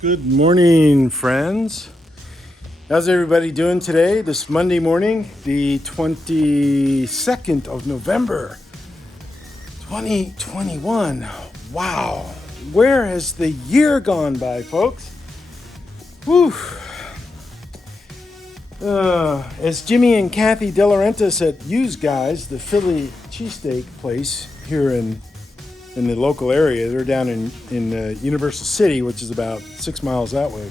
Good morning, friends. How's everybody doing today, this Monday morning, the 22nd of November, 2021? Wow, where has the year gone by, folks? Whew. As Jimmy and Kathy De Laurentiis at Use Guys, the Philly cheesesteak place here in the local area, they're down in Universal City, which is about 6 miles that way.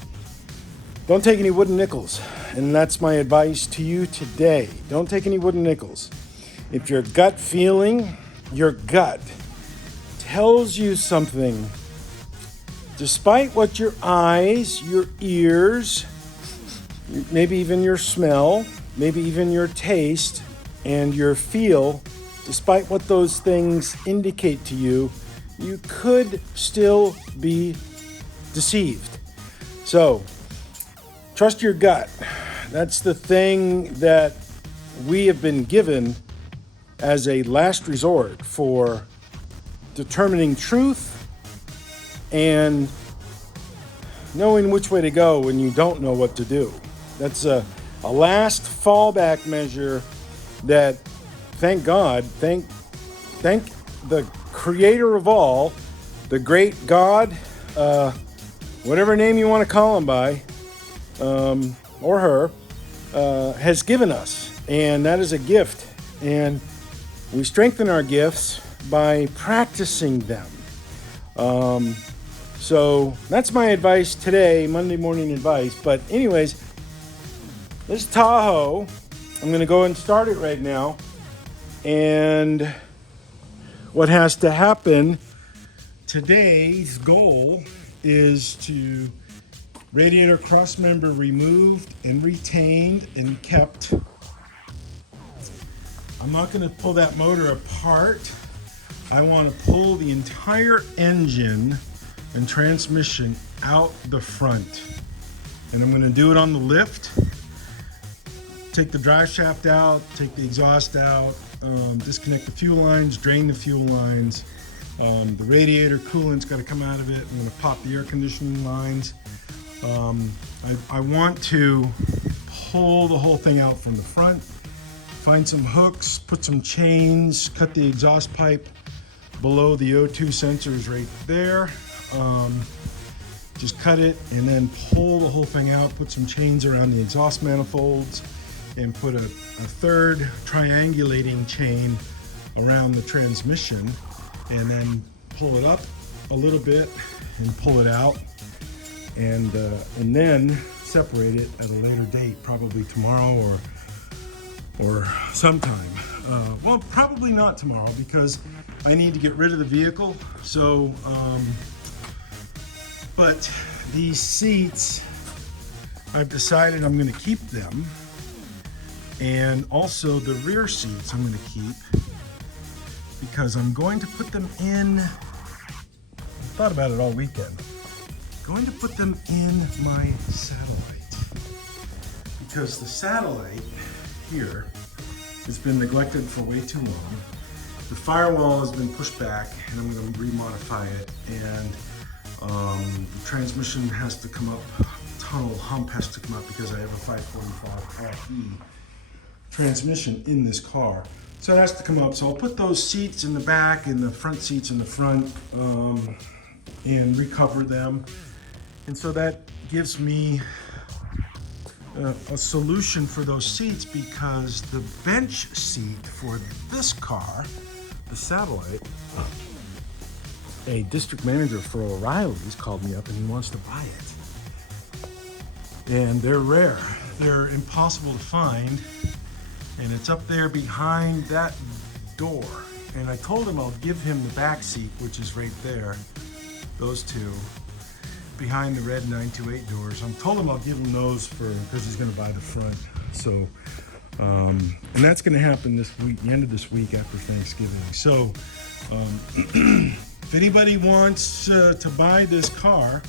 Don't take any wooden nickels. And that's my advice to you today. Don't take any wooden nickels. If your gut feeling, your gut tells you something, despite what your eyes, your ears, maybe even your smell, maybe even your taste and your feel, despite what those things indicate to you, you could still be deceived. So, trust your gut. That's the thing that we have been given as a last resort for determining truth and knowing which way to go when you don't know what to do. That's a last fallback measure that, thank God, thank the creator of all, the great God, whatever name you want to call him by, or her, has given us. And that is a gift. And we strengthen our gifts by practicing them. So that's my advice today, Monday morning advice. But anyways, this is Tahoe. I'm going to go and start it right now. And what has to happen, today's goal is to radiator cross member removed and retained and kept. I'm not going to pull that motor apart. I want to pull the entire engine and transmission out the front. And I'm going to do it on the lift. Take the drive shaft out, take the exhaust out, disconnect the fuel lines, drain the fuel lines. The radiator coolant's got to come out of it. I'm going to pop the air conditioning lines. I want to pull the whole thing out from the front, find some hooks, put some chains, cut the exhaust pipe below the O2 sensors right there. Just cut it and then pull the whole thing out, put some chains around the exhaust manifolds, and put a third triangulating chain around the transmission, and then pull it up a little bit and pull it out, and then separate it at a later date, probably tomorrow or sometime. Well, probably not tomorrow because I need to get rid of the vehicle. So, but these seats, I've decided I'm going to keep them, and also the rear seats I'm going to keep because I'm going to put them in. I thought about it all weekend. Going to put them in my satellite because the satellite here has been neglected for way too long. The firewall has been pushed back, and I'm going to remodify it, and the transmission has to come up, tunnel hump has to come up because I have a 545 RE transmission in this car. So it has to come up. So I'll put those seats in the back and the front seats in the front, and recover them. And so that gives me a solution for those seats, because the bench seat for this car, the satellite, a district manager for O'Reilly's called me up and he wants to buy it. And they're rare. They're impossible to find. And it's up there behind that door. And I told him I'll give him the back seat, which is right there, those two, behind the red 928 doors. I told him I'll give him those because he's going to buy the front. So, and that's going to happen this week, the end of this week after Thanksgiving. So, if anybody wants to buy this car,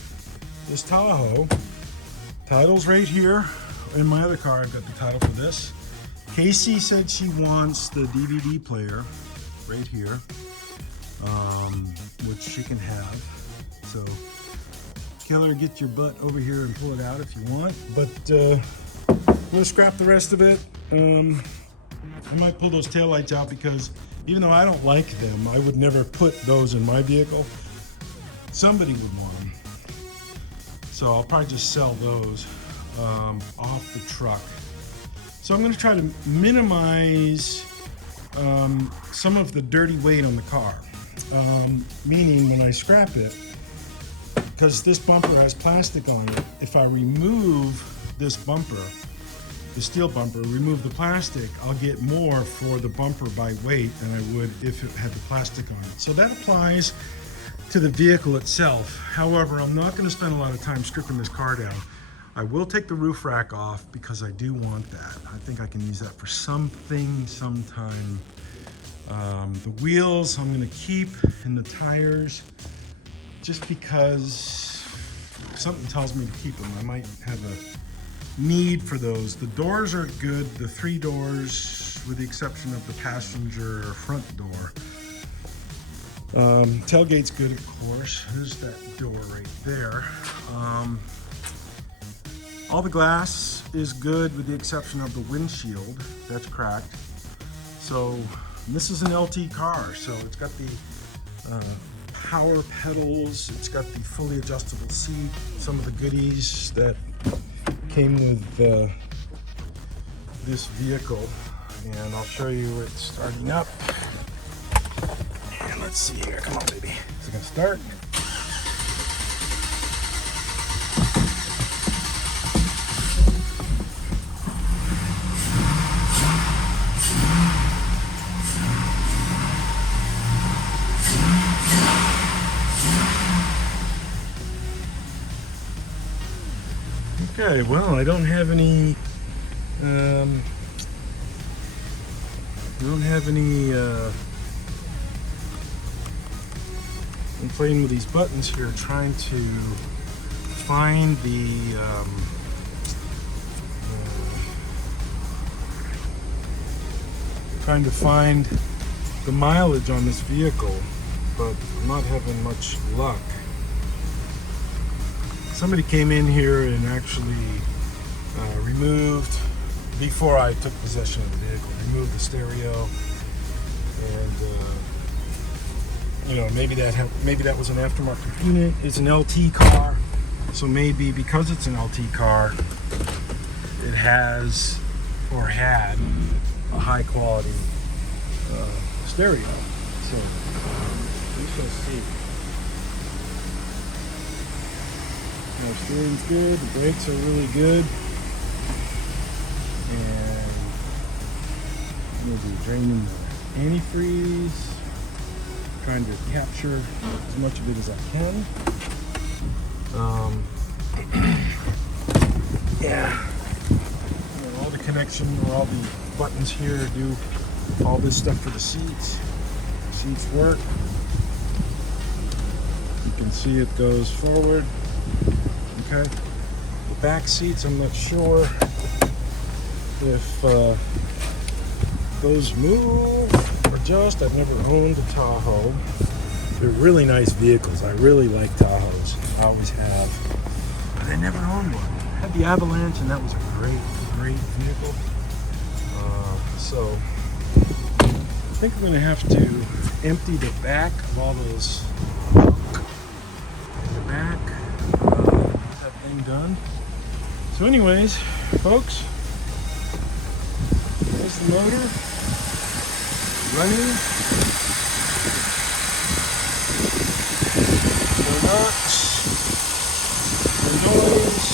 this Tahoe, title's right here. In my other car, I've got the title for this. Casey said she wants the DVD player right here, which she can have. So Killer, get your butt over here and pull it out if you want. But I'm gonna scrap the rest of it. I might pull those taillights out because even though I don't like them, I would never put those in my vehicle. Somebody would want them. So I'll probably just sell those off the truck. So I'm gonna try to minimize some of the dirty weight on the car. Meaning when I scrap it, because this bumper has plastic on it, if I remove this bumper, the steel bumper, remove the plastic, I'll get more for the bumper by weight than I would if it had the plastic on it. So that applies to the vehicle itself. However, I'm not going to spend a lot of time stripping this car down. I will take the roof rack off because I do want that. I think I can use that for something sometime. The wheels I'm going to keep, and the tires, just because something tells me to keep them. I might have a need for those. The doors are good, the 3 doors, with the exception of the passenger front door. Tailgate's good, of course. There's that door right there. All the glass is good with the exception of the windshield. That's cracked. So this is an LT car, so it's got the power pedals, it's got the fully adjustable seat, some of the goodies that came with this vehicle, and I'll show you it starting up. And let's see here, come on baby, is it gonna start? Okay, well, I don't have any I'm playing with these buttons here, trying to find the mileage on this vehicle, but I'm not having much luck. Somebody came in here and actually removed, before I took possession of the vehicle, removed the stereo, and you know, maybe that was an aftermarket unit. It's an LT car, so maybe because it's an LT car, it has or had a high quality stereo. So we shall see. The steering's good, the brakes are really good, and I'm going to be draining the antifreeze, trying to capture as much of it as I can. Yeah, and all the connection, or all the buttons here do all this stuff for the seats. Seats work. You can see it goes forward. Okay, the back seats, I'm not sure if those move or adjust. I've never owned a Tahoe. They're really nice vehicles. I really like Tahoes. I always have. But I never owned one. I had the Avalanche, and that was a great vehicle. So I think I'm going to have to empty the back of all those junk in the back. Done. So anyways, folks, there's the motor running. No knocks, no noise,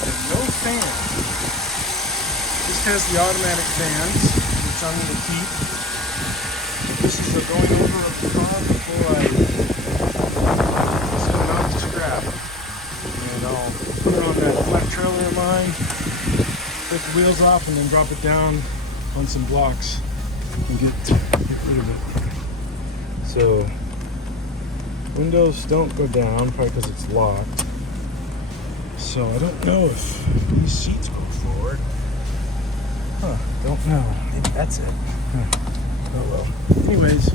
and no fan. This has the automatic fans, which I'm going to keep. This is going over the car before I send it off to scrap. And I'll put it on that flat trailer of mine, take the wheels off, and then drop it down on some blocks and get rid of it. So windows don't go down, probably because it's locked. So I don't know if these seats go forward. Don't know. Maybe that's it. Oh well. Anyways.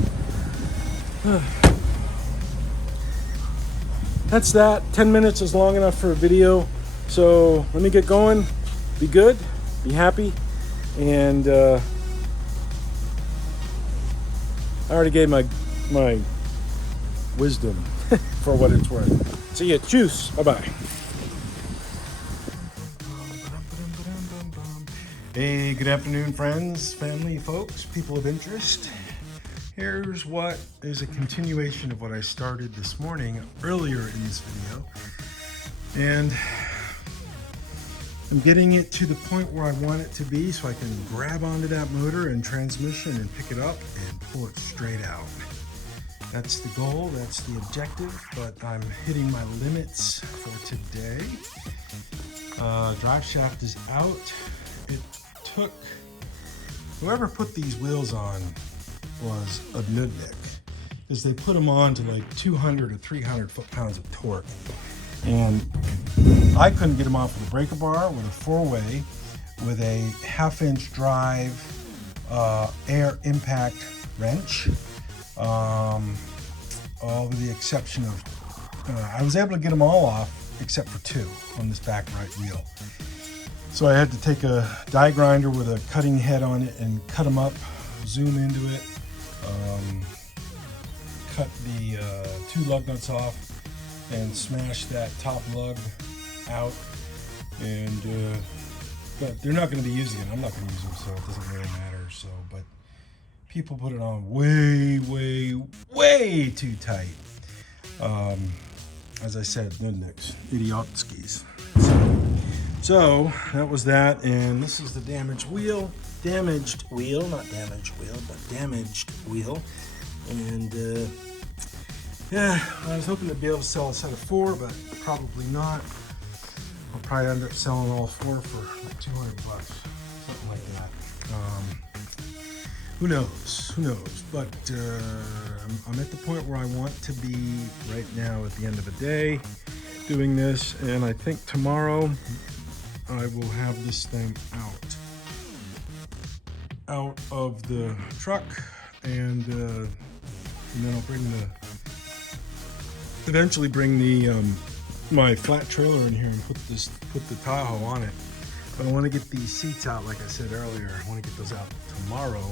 that's that. 10 minutes is long enough for a video. So let me get going. Be good, be happy, and I already gave my wisdom for what it's worth. See ya. Cheers. Bye-bye. Hey, good afternoon, friends, family, folks, people of interest. Here's what is a continuation of what I started this morning earlier in this video. And I'm getting it to the point where I want it to be so I can grab onto that motor and transmission and pick it up and pull it straight out. That's the goal, that's the objective, but I'm hitting my limits for today. Drive shaft is out. It took, whoever put these wheels on was a nudnik, because they put them on to like 200 or 300 foot-pounds of torque. And I couldn't get them off with a breaker bar, with a four-way, with a half-inch drive air impact wrench, all with the exception of, I was able to get them all off except for two on this back right wheel. So I had to take a die grinder with a cutting head on it and cut them up, zoom into it, cut the two lug nuts off and smash that top lug out. And but they're not going to be used again. I'm not going to use them, so it doesn't really matter. So, but people put it on way too tight. As I said, nudniks, idiotskis. So that was that, and this is the damaged wheel, not damaged wheel, but damaged wheel. And yeah, I was hoping to be able to sell a set of 4, but probably not. I'll probably end up selling all 4 for like 200 bucks, something like that. Who knows? But I'm at the point where I want to be right now at the end of the day doing this, and I think tomorrow I will have this thing out of the truck, and then I'll eventually bring the my flat trailer in here and put the Tahoe on it. But I want to get these seats out, like I said earlier. I want to get those out tomorrow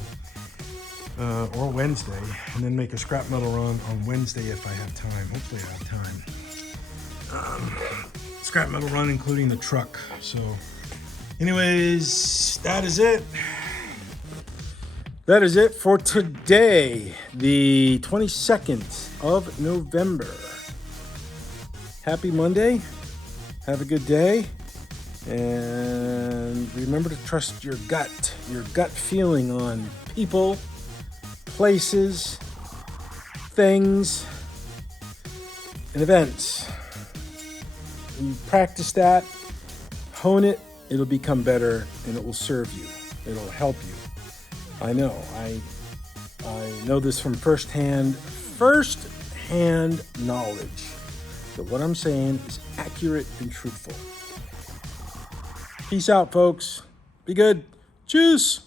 or Wednesday, and then make a scrap metal run on Wednesday if I have time. Hopefully I have time. Scrap metal run including the truck. So anyways, that is it for today, the 22nd of November. Happy Monday, have a good day, and remember to trust your gut feeling on people, places, things, and events. When you practice that, hone it, it'll become better, and it will serve you. It'll help you. I know. I know this from first-hand knowledge, that what I'm saying is accurate and truthful. Peace out, folks. Be good. Tschüss.